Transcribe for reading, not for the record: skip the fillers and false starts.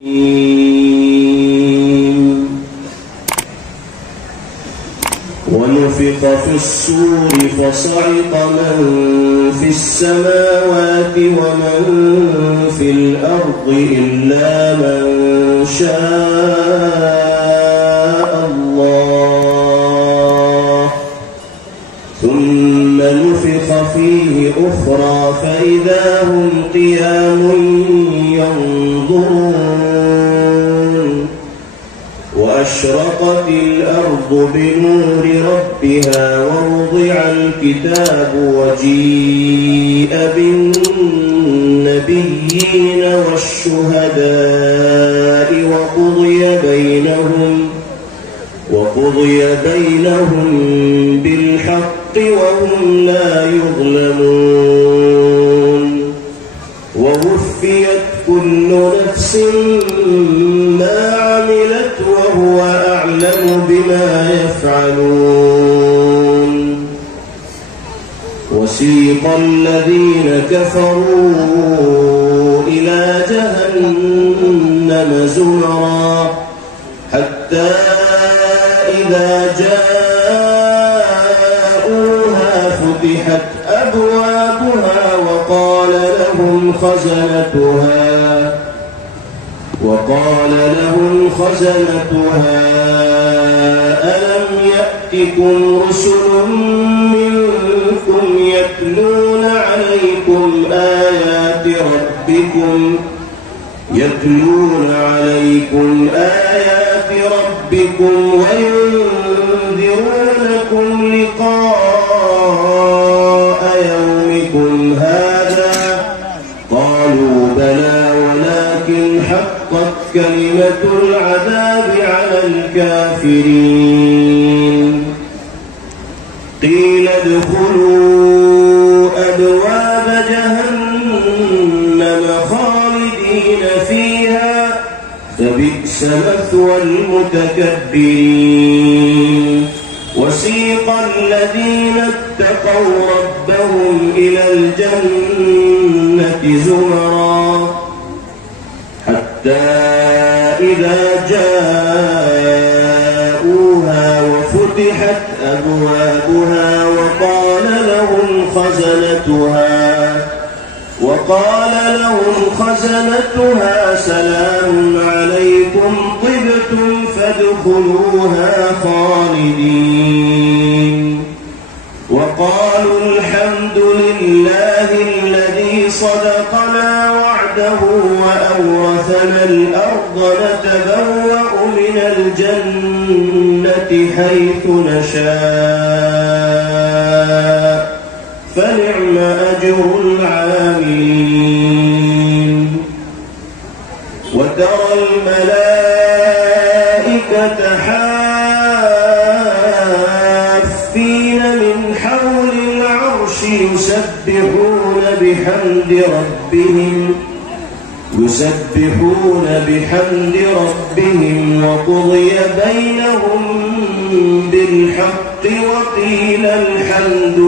ونفخ في الصور فصعق من في السماوات ومن في الأرض إلا من شاء الله ثم نفخ فيه أخرى فإذا هم قيام ينظرون وأشرقت الأرض بنور ربها ووضع الكتاب وجيء بالنبيين والشهداء وقضي بينهم بالحق وهم لا يظلمون ووفيت كل نفس ما عملت وهو أعلم بما يفعلون وسيق الذين كفروا إلى جهنم زمرا حتى إذا جاءوها فتحت أبوابها وقال لهم خزنتها ألم يأتكم رسل منكم يتلون عليكم آيات ربكم وينذرونكم لقاء يومكم هذا قالوا بلى ولكن حقت كلمة العذاب على الكافرين قيل ادخلوا أبواب جهنم خالدين فيها فبئس مثوى المتكبرين وسيق الذين اتقوا ربهم إلى الجنة زمرا حتى إذا جاءوها وفتحت أبوابها وقال لهم خزنتها سلام عليكم طبتم فادخلوها خالدين وقالوا الحمد لله الذي صدقنا وعده وأورثنا الأرض نتبوأ من الجنة حيث نشاء فنعم أجر العاملين وترى الملائكة حافين من حول العرش يسبحون بحمد ربهم وقضي بينهم بالحق وقيل الحمد